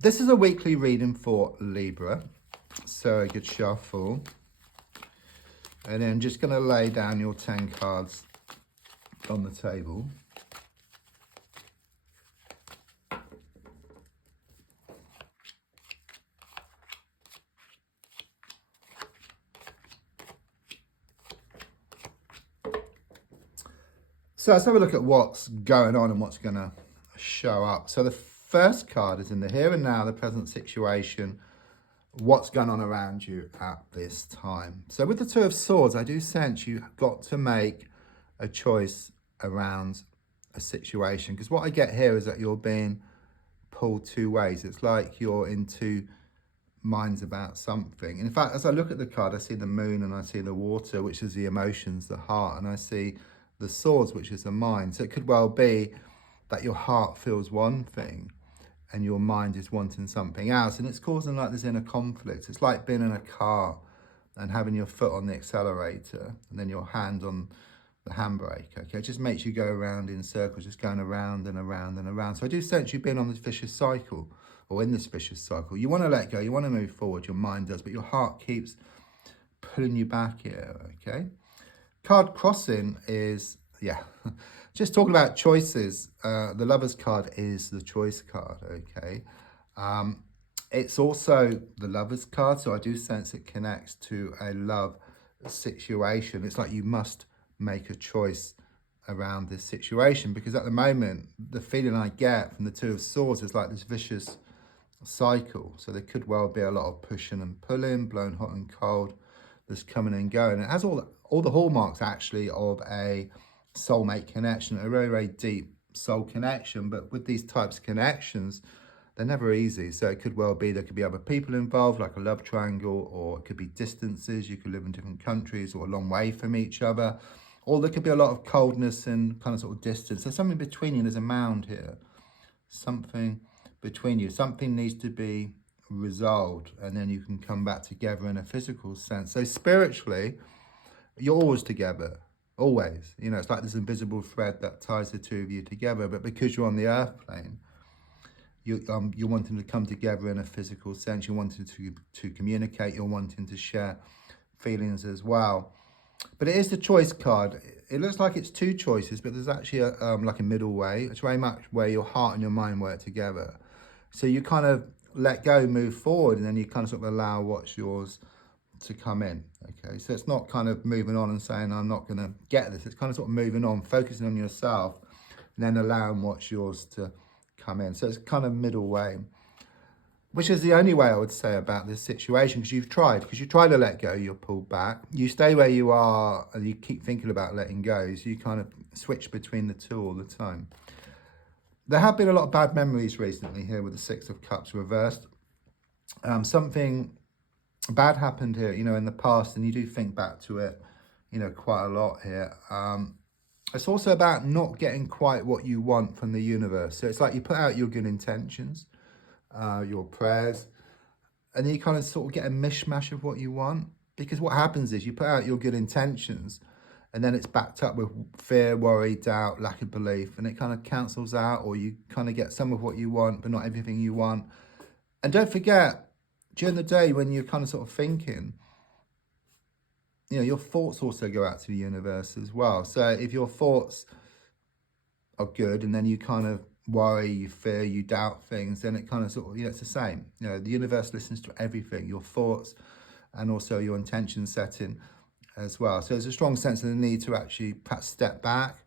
This is a weekly reading for Libra. So a good shuffle. And then just going to lay down your 10 cards on the table. So let's have a look at what's going on and what's going to show up. So the first card is in the here and now, the present situation, what's going on around you at this time. So with the Two of Swords, I do sense you've got to make a choice around a situation, because what I get here is that you're being pulled two ways. It's like you're in two minds about something. In fact, as I look at the card, I see the moon and I see the water, which is the emotions, the heart, and I see the swords, which is the mind. So it could well be that your heart feels one thing and your mind is wanting something else, and it's causing like this inner conflict. It's like being in a car and having your foot on the accelerator and then your hand on the handbrake. Okay, it just makes you go around in circles, just going around and around and around. So I do sense you've been on this vicious cycle, or in this vicious cycle. You want to let go, you want to move forward, your mind does, but your heart keeps pulling you back here. Okay, card crossing is, yeah, just talking about choices. The Lover's card is the choice card, okay? It's also the Lover's card, so I do sense it connects to a love situation. It's like you must make a choice around this situation, because at the moment, the feeling I get from the Two of Swords is like this vicious cycle. So there could well be a lot of pushing and pulling, blowing hot and cold, that's coming and going. It has all the hallmarks actually of a soulmate connection, a very, very deep soul connection. But with these types of connections, they're never easy. So it could well be there could be other people involved, like a love triangle, or it could be distances. You could live in different countries or a long way from each other, or there could be a lot of coldness and kind of sort of distance. There's something between you. There's a mound here, something between you. Something needs to be resolved, and then you can come back together in a physical sense. So spiritually, you're always together, always. You know, it's like this invisible thread that ties the two of you together. But because you're on the earth plane, you're wanting to come together in a physical sense. You're wanting to communicate. You're wanting to share feelings as well. But it is the choice card. It looks like it's two choices, but there's actually like a middle way. It's very much where your heart and your mind work together. So you kind of let go, move forward, and then you kind of sort of allow what's yours to come in. Okay, so it's not kind of moving on and saying I'm not going to get this. It's kind of sort of moving on, focusing on yourself, and then allowing what's yours to come in. So it's kind of middle way, which is the only way I would say about this situation, because you try to let go, you're pulled back. You stay where you are and you keep thinking about letting go, so you kind of switch between the two all the time. There have been a lot of bad memories recently here with the Six of Cups reversed. Something bad happened here, you know, in the past, and you do think back to it, you know, quite a lot here. It's also about not getting quite what you want from the universe. So it's like you put out your good intentions, your prayers, and then you kind of sort of get a mishmash of what you want. Because what happens is you put out your good intentions, and then it's backed up with fear, worry, doubt, lack of belief, and it kind of cancels out, or you kind of get some of what you want, but not everything you want. And don't forget, during the day when you're kind of sort of thinking, you know, your thoughts also go out to the universe as well. So if your thoughts are good, and then you kind of worry, you fear, you doubt things, then it kind of sort of, you know, it's the same. You know, the universe listens to everything, your thoughts and also your intention setting as well. So there's a strong sense of the need to actually perhaps step back,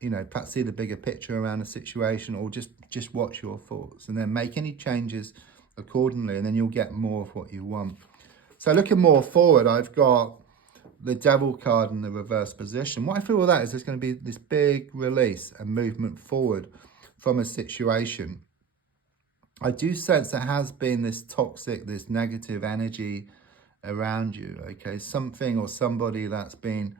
you know, perhaps see the bigger picture around the situation, or just watch your thoughts and then make any changes accordingly, and then you'll get more of what you want. So looking more forward, I've got the Devil card in the reverse position. What I feel with that is there's going to be this big release and movement forward from a situation. I do sense there has been this toxic, this negative energy around you, okay? Something or somebody that's been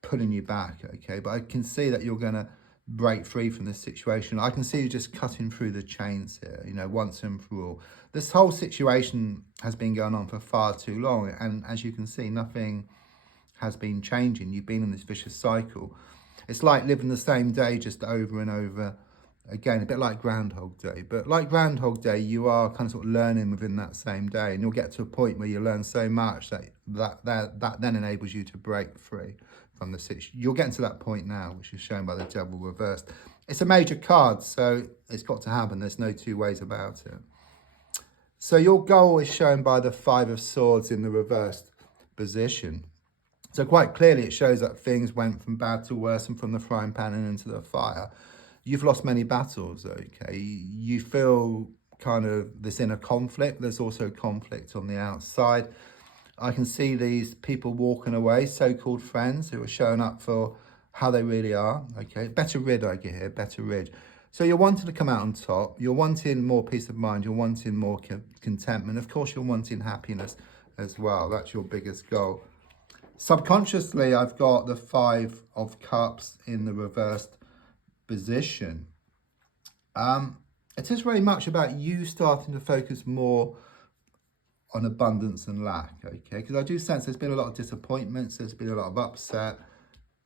pulling you back, okay? But I can see that you're going to break free from this situation. I can see you just cutting through the chains here, you know, once and for all. This whole situation has been going on for far too long, and as you can see, nothing has been changing. You've been in this vicious cycle. It's like living the same day just over and over Again, a bit like Groundhog Day, but like Groundhog Day, you are kind of sort of learning within that same day, and you'll get to a point where you learn so much that then enables you to break free from the situation. You're getting to that point now, which is shown by the Devil reversed. It's a major card, so it's got to happen. There's no two ways about it. So your goal is shown by the Five of Swords in the reversed position. So quite clearly it shows that things went from bad to worse and from the frying pan and into the fire. You've lost many battles, okay? You feel kind of this inner conflict. There's also conflict on the outside. I can see these people walking away, so-called friends who are showing up for how they really are, okay? Better rid, I get here, better rid. So you're wanting to come out on top. You're wanting more peace of mind. You're wanting more contentment. Of course, you're wanting happiness as well. That's your biggest goal. Subconsciously, I've got the Five of Cups in the reversed position. It is very much about you starting to focus more on abundance and lack, okay? Because I do sense there's been a lot of disappointments, there's been a lot of upset,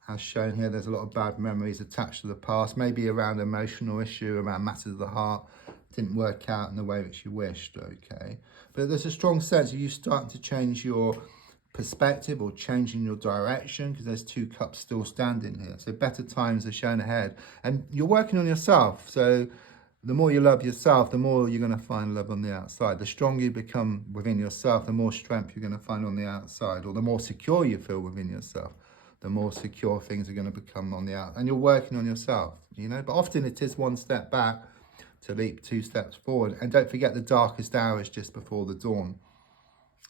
as shown here. There's a lot of bad memories attached to the past, maybe around emotional issue, around matters of the heart, didn't work out in the way which you wished, okay? But there's a strong sense of you starting to change your perspective or changing your direction, because there's two cups still standing here. So better times are shown ahead, and you're working on yourself. So the more you love yourself, the more you're going to find love on the outside. The stronger you become within yourself, the more strength you're going to find on the outside, or the more secure you feel within yourself, the more secure things are going to become on the outside. And you're working on yourself, you know, but often it is one step back to leap two steps forward. And don't forget, the darkest hour is just before the dawn.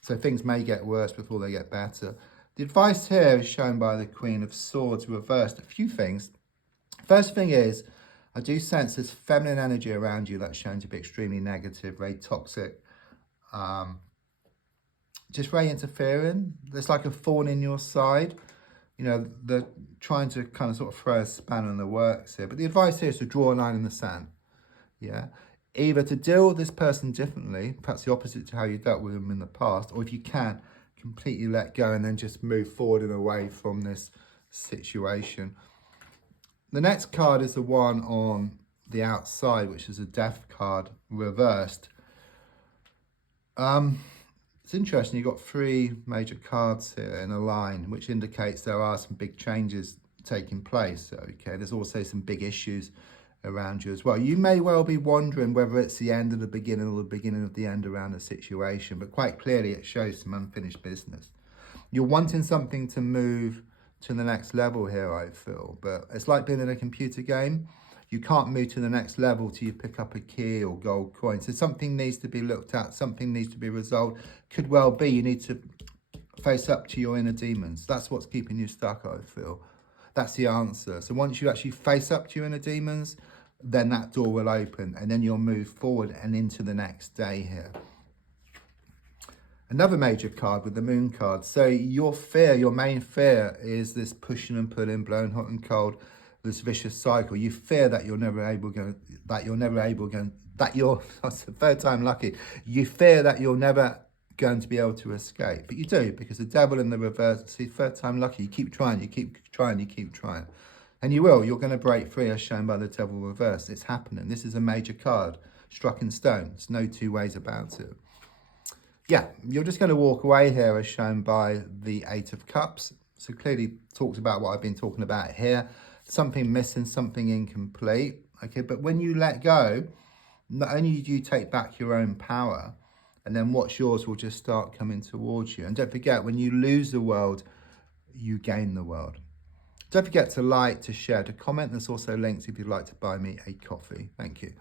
So things may get worse before they get better. The advice here is shown by the Queen of Swords reversed. A few things. First thing is, I do sense there's feminine energy around you that's shown to be extremely negative, very toxic, just very interfering. There's like a thorn in your side. You know, they're trying to kind of sort of throw a spanner in the works here. But the advice here is to draw a line in the sand. Yeah. Either to deal with this person differently, perhaps the opposite to how you dealt with them in the past, or if you can, completely let go and then just move forward and away from this situation. The next card is the one on the outside, which is a Death card reversed. It's interesting, you've got three major cards here in a line, which indicates there are some big changes taking place. Okay, there's also some big issues around you as well. You may well be wondering whether it's the end of the beginning or the beginning of the end around the situation, but quite clearly it shows some unfinished business. You're wanting something to move to the next level here, I feel, but it's like being in a computer game. You can't move to the next level till you pick up a key or gold coin. So something needs to be looked at, something needs to be resolved. Could well be you need to face up to your inner demons. That's what's keeping you stuck, I feel. That's the answer. So once you actually face up to your inner demons, then that door will open and then you'll move forward and into the next day here. Another major card with the Moon card. So your fear, your main fear is this pushing and pulling, blowing hot and cold, this vicious cycle. You fear that you're that's the third time lucky. You fear that you're never going to be able to escape, but you do, because the Devil in the reverse, see, third time lucky. You keep trying, you keep trying, you keep trying. And you will, you're going to break free as shown by the Devil reverse. It's happening. This is a major card, struck in stone. There's no two ways about it. Yeah, you're just going to walk away here as shown by the Eight of Cups. So clearly talks about what I've been talking about here. Something missing, something incomplete. Okay, but when you let go, not only do you take back your own power, and then what's yours will just start coming towards you. And don't forget, when you lose the world, you gain the world. Don't forget to like, to share, to comment. There's also links if you'd like to buy me a coffee. Thank you.